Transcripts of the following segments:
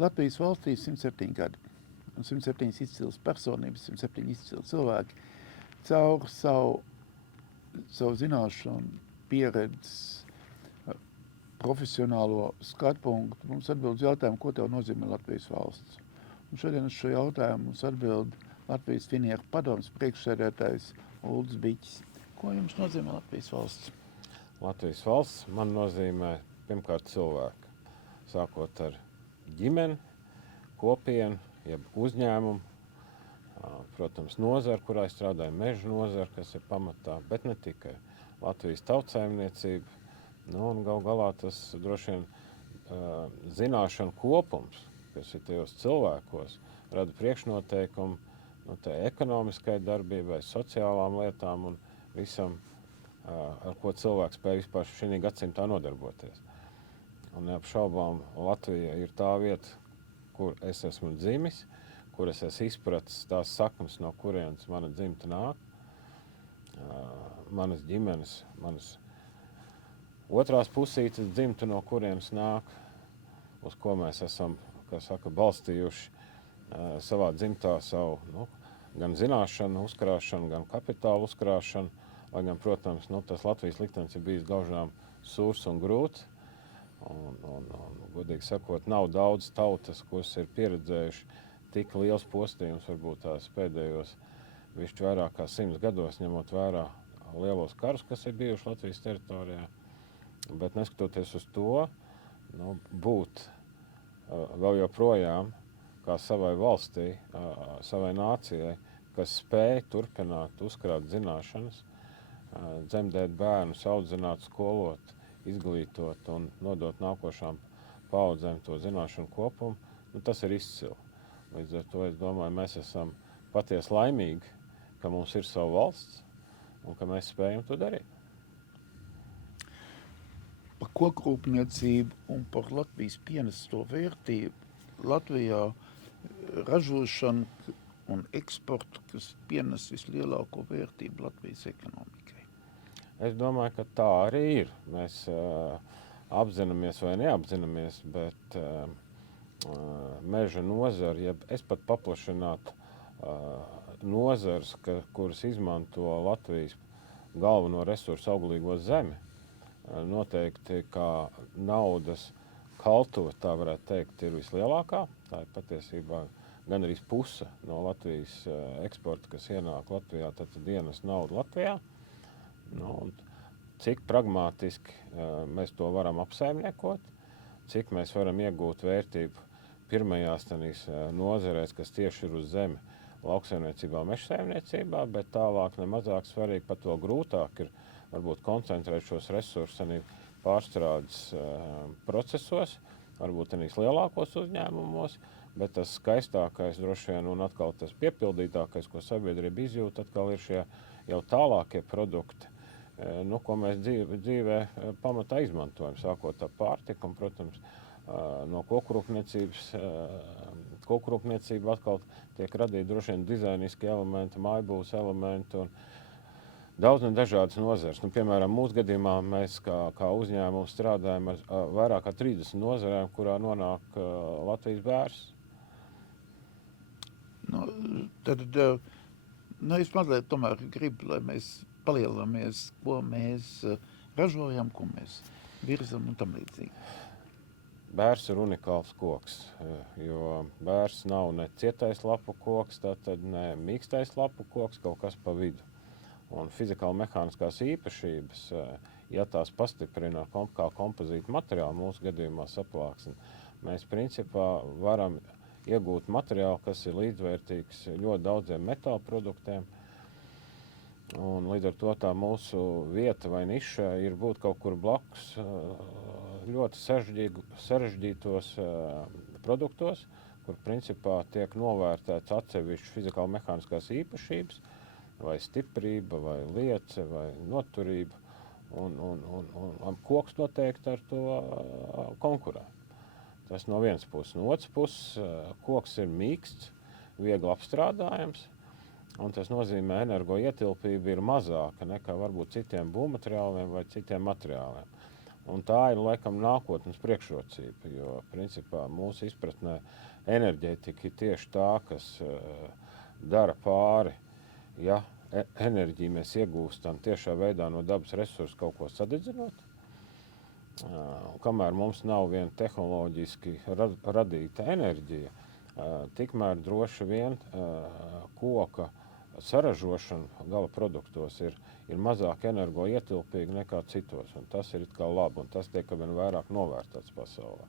Latvijas valstī 107 gadi. Un 107 izcils personības, 107 izcili cilvēki caur savu zināšanu, pieredzi, profesionālo skatu punktu. Mums atbild uz jautājumu, ko tev nozīmē Latvijas valsts. Un šodien uz šo jautājumu mums atbild Latvijas finieku padomes priekšsēdētājs Uldis Biķis. Ko jums nozīmē Latvijas valsts? Latvijas valsts man nozīmē pirmkārt cilvēku. Sākot ar ģimeni, kopienu, jeb uzņēmumu, protams, nozara, kurā es strādāju, meža nozara, kas ir pamatā, bet ne tikai. Latvijas tautsaimniecība, un gal galā tas droši vien zināšanu kopums, kas ir tajos cilvēkos, rada priekšnoteikumu tai ekonomiskai darbībai, sociālām lietām un visam, ar ko cilvēks spēj vispār šī gadsimtā nodarboties. Un neapšaubām Latvija ir tā vieta, kur es esmu dzimis, kur es esmu izpratis tās saknes, no kurienes mana dzimta nāk, manas ģimenes, manas otrās pusītes dzimta, no kurienes nāk, uz ko mēs esam, kā saka, balstījuši savā dzimtā savu, gan zināšanu uzkrāšanu, gan kapitālu uzkrāšanu, lai gan, protams, tas Latvijas liktenis ir bijis gaužām sūrs un grūts. Un godīgi sakot, nav daudz tautas, kuras ir pieredzējuši tik liels postījums, varbūt tās pēdējos višķi vairāk kā 100 gados, ņemot vērā lielos karus, kas ir bijuši Latvijas teritorijā. Bet neskatoties uz to, būt vēl joprojām kā savai valstī, savai nācijai, kas spēj turpināt uzkrāt zināšanas, dzemdēt bērnus, audzināt, skolot, izglītot un nodot nākošām paaudzēm to zināšanu kopumu, tas ir izcili. Līdz ar to es domāju, mēs esam patiesi laimīgi, ka mums ir sava valsts un ka mēs spējam to darīt. Par kokrūpniecību un par Latvijas pienesto vērtību Latvijā ražošanu un eksportu, kas pienes vislielāko vērtību Latvijas ekonomikai. Es domāju, ka tā arī ir. Mēs apzināmies vai neapzināmies, bet meža nozara, jeb es pat paplašinātu nozars, kuras izmanto Latvijas galveno resursu auglīgo zemi, noteikti kā naudas kaltuve, tā varētu teikt, ir vislielākā. Tā ir patiesībā gan arī puse no Latvijas eksporta, kas ienāk Latvijā, tad dienas nauda Latvijā. Cik pragmātiski mēs to varam apsaimniekot, cik mēs varam iegūt vērtību pirmajās nozarēs, kas tieši ir uz zemi, lauksaimniecībā, mežsaimniecībā, bet tālāk nemazāk svarīgi, pat vēl grūtāk ir varbūt koncentrēt šos resursus pārstrādes procesos, varbūt lielākos uzņēmumos, bet tas skaistākais droši vien un atkal tas piepildītākais, ko sabiedrība izjūt, atkal ir šie jau tālākie produkti, ko mēs dzīvē pamatā izmantojam, sākot ar pārtiku un, protams, no kokrūpniecība atkal tiek radīti droši vien dizainiski elementi, mājbūves elementi un daudz un dažādas nozares. Piemēram, mūsu gadījumā mēs kā uzņēmums strādājam ar vairāk kā 30 nozarēm, kurā nonāk Latvijas bērs. Es mazliet tomēr gribu, lai mēs palielinamies, ko mēs ražojam, ko mēs virzam un tam līdzīgi. Bērs ir unikāls koks, jo bērs nav ne cietais lapu koks, tātad ne mīkstais lapu koks, kaut kas pa vidu. Un fizikāli-mehāniskās īpašības, ja tās pastiprina kā kompozītu materiālu, mūsu gadījumā saplāksni, mēs principā varam iegūt materiālu, kas ir līdzvērtīgs ļoti daudziem metāla produktiem. Un līdz ar to tā mūsu vieta vai niša ir būt kaut kur blakus ļoti sarežģītos produktos, kur principā tiek novērtēts atsevišķi fizikāli-mehāniskās īpašības, vai stiprība, vai liece, vai noturība, un koks noteikti ar to konkurē. Tas no vienas puses. No otras puses, koks ir mīksts, viegli apstrādājams, un tas nozīmē, energoietilpība ir mazāka nekā varbūt citiem būvmateriāliem vai citiem materiāliem. Un tā ir, laikam, nākotnes priekšrocība, jo, principā, mūsu izpratnē enerģētika ir tieši tā, kas dara pāri, ja enerģiju mēs iegūstam tiešā veidā no dabas resursu kaut ko sadedzinot. Kamēr mums nav viena tehnoloģiski radīta enerģija, tikmēr droši vien koka saražošana gala produktos ir mazāk energoietilpīga nekā citos. Un tas ir it kā labi, un tas tiek vien vairāk novērtēts pasaulē.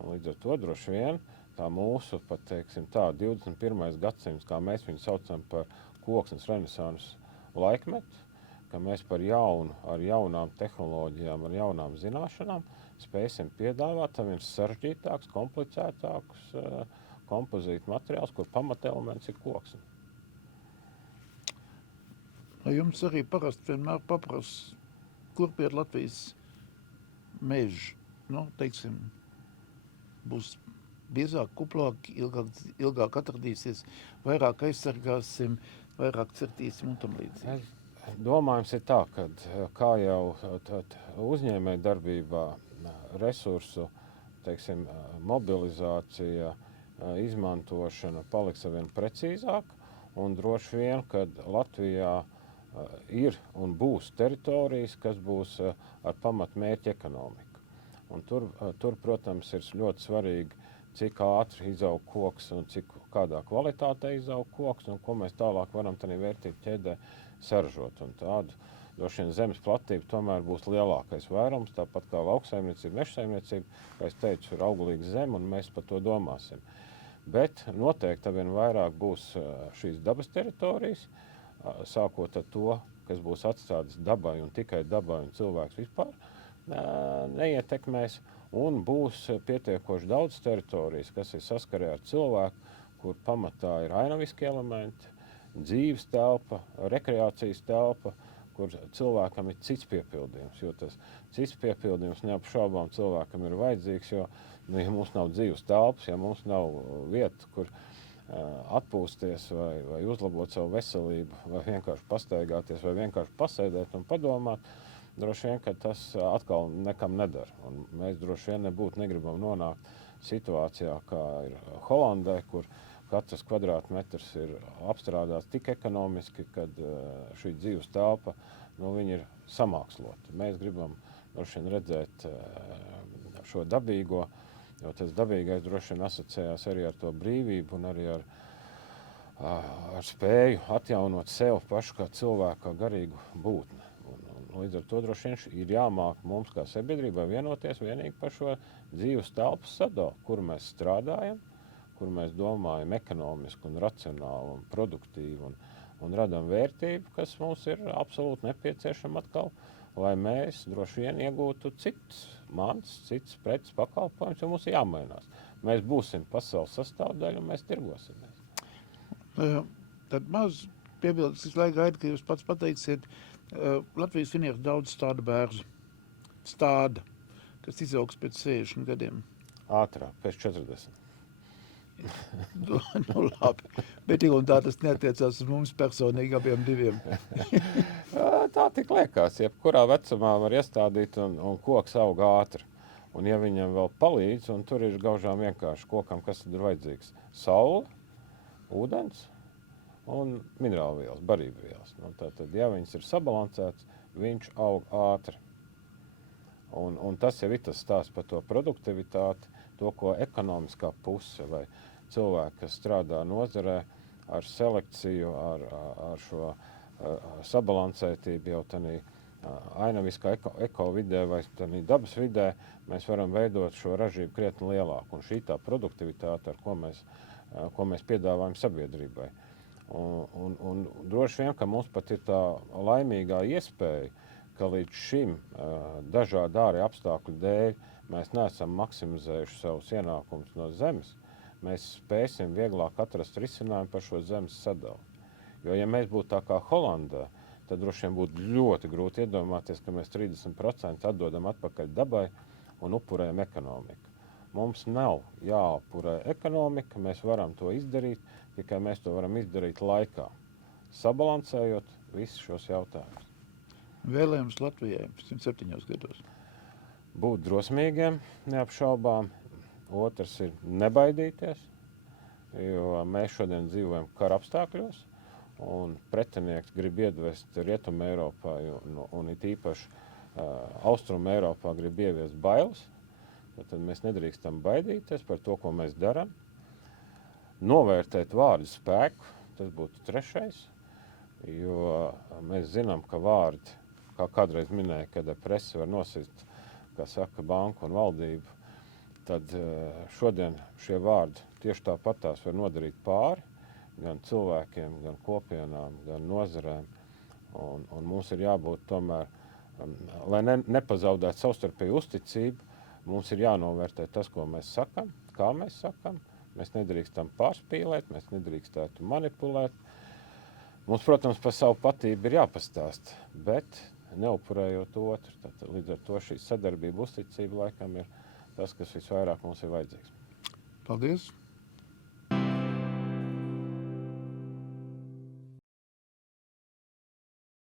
Un līdz ar to droši vien tā mūsu, pat teiksim tā, 21. gadsimts, kā mēs viņu saucam par koksnes renesanses laikmetu, ka mēs par jaunu, ar jaunām tehnoloģijām, ar jaunām zināšanām spēsim piedāvāt tam viens sarežģītāks, komplicētāks kompozītu materiāls, kur pamatelements ir koksne. Jums arī parasti vienmēr paprasa, kur pie Latvijas meži, teiksim, būs biezāk, kuplāk, ilgāk atradīsies, vairāk aizsargāsim, vairāk cirtīsim un tam līdzīgi. Domājums ir tā, ka kā jau uzņēmēju darbībā resursu, teiksim, mobilizācija, izmantošana paliks arvien precīzāk, un droši vien, kad Latvijā ir un būs teritorijas, kas būs ar pamatmērķi ekonomiku. Un tur, protams, ir ļoti svarīgi, cik ātri izaug koks un kādā kvalitātē izaug koks, un ko mēs tālāk varam tādā vērtību ķēdē saražot. Un tādu droši vien zemes platība tomēr būs lielākais vairums, tāpat kā lauksaimniecība, mežsaimniecība, kā es teicu, ir auglīga zeme, un mēs par to domāsim. Bet noteikti vien vairāk būs šīs dabas teritorijas, sākot ar to, kas būs atstātas dabai un tikai dabai un cilvēks vispār neietekmēs, un būs pietiekoši daudz teritorijas, kas ir saskarē ar cilvēku, kur pamatā ir ainaviski elementi, dzīves telpa, rekreācijas telpa, kur cilvēkam ir cits piepildījums, jo tas cits piepildījums neapšaubām cilvēkam ir vajadzīgs, jo, ja mums nav dzīves telpas, ja mums nav vieta, kur atpūsties vai uzlabot savu veselību, vai vienkārši pastaigāties, vai vienkārši pasēdēt un padomāt, droši vien, ka tas atkal nekam nedara. Un mēs droši vien negribam nonākt situācijā, kā ir Holandē, kur katrs kvadrātmetrs ir apstrādāts tik ekonomiski, kad šī dzīves telpa, viņa ir samākslota. Mēs gribam droši vien redzēt šo dabīgo, jo tas dabīgais droši vien asociējās arī ar to brīvību un arī ar spēju atjaunot sev pašu kā cilvēku, kā garīgu būtni. Un līdz ar to droši vien ir jāmāk mums kā sabiedrībai vienoties vienīgi par šo dzīves telpas sadalu, kur mēs strādājam, kur mēs domājam ekonomiski un racionāli un produktīvi un radam vērtību, kas mums ir absolūti nepieciešama atkal, lai mēs droši vien iegūtu cits preces pakalpojums, jo mums ir jāmainās. Mēs būsim pasaules sastāvdaļa un mēs tirgosimies. Tad maz piebildes, es lai gaidu, ka jūs pats pateiksiet, Latvijas ir daudz stāda bērzu. Stāda, kas izaugs pēc 60 gadiem. Ātrāk, pēc 40. Labi, bet tik un tā tas neatiecās uz mums personīgi abiem diviem. Tā tik liekas, jebkurā vecumā var iestādīt un koks aug ātri. Un ja viņam vēl palīdz, un tur ir gaužām vienkārši kokam, kas tad ir vajadzīgs? Saule, ūdens un minerālvielas, barībvielas. Tātad, ja viņas ir sabalansētas, viņš aug ātri. Un tas jau ir tas stāsts par to produktivitāti, to, ko ekonomiskā puse vai cilvēki, kas strādā nozarē ar selekciju, ar šo sabalansētību jau tādā ainaviskā ekovidē vai tādā dabas vidē, mēs varam veidot šo ražību krietni lielāku. Un šī tā produktivitāte, ko mēs piedāvājam sabiedrībai. Un droši vien, ka mums pat ir tā laimīgā iespēja, ka līdz šim dažādu ārēju apstākļu dēļ mēs neesam maksimizējuši savus ienākumus no zemes, mēs spēsim vieglāk atrast risinājumu par šo zemes sadalu. Jo, ja mēs būtu tā kā Holandē, tad droši vien būtu ļoti grūti iedomāties, ka mēs 30% atdodam atpakaļ dabai un upurējam ekonomiku. Mums nav jāupurē ekonomika, mēs varam to izdarīt, tikai mēs to varam izdarīt laikā, sabalansējot visus šos jautājumus. Vēlējums Latvijai 107 gados. būt drosmīgiem, neapšaubām. Otrs ir nebaidīties, jo mēs šodien dzīvojam kara apstākļos, un pretinieks grib iedvest Rietumu Eiropā, un it īpaši Austrumu Eiropā grib ieviest bailes. Tad mēs nedrīkstam baidīties par to, ko mēs darām. Novērtēt vārdu spēku, tas būtu trešais, jo mēs zinām, ka vārdi, kā kādreiz minēja, kad presi var nosist, kā saka, banku un valdību, tad šodien šie vārdi tieši tāpatās var nodarīt pāri gan cilvēkiem, gan kopienām, gan nozarēm. Un mums ir jābūt tomēr, lai nepazaudētu savstarpēju uzticību, mums ir jānovērtē tas, ko mēs sakam, kā mēs sakam. Mēs nedrīkstam pārspīlēt, mēs nedrīkstētu manipulēt. Mums, protams, par savu patību ir jāpastāst, bet neupurējot otru. Tātad, līdz ar to šī sadarbība, uzticība laikam ir tas, kas visvairāk mums ir vajadzīgs. Paldies!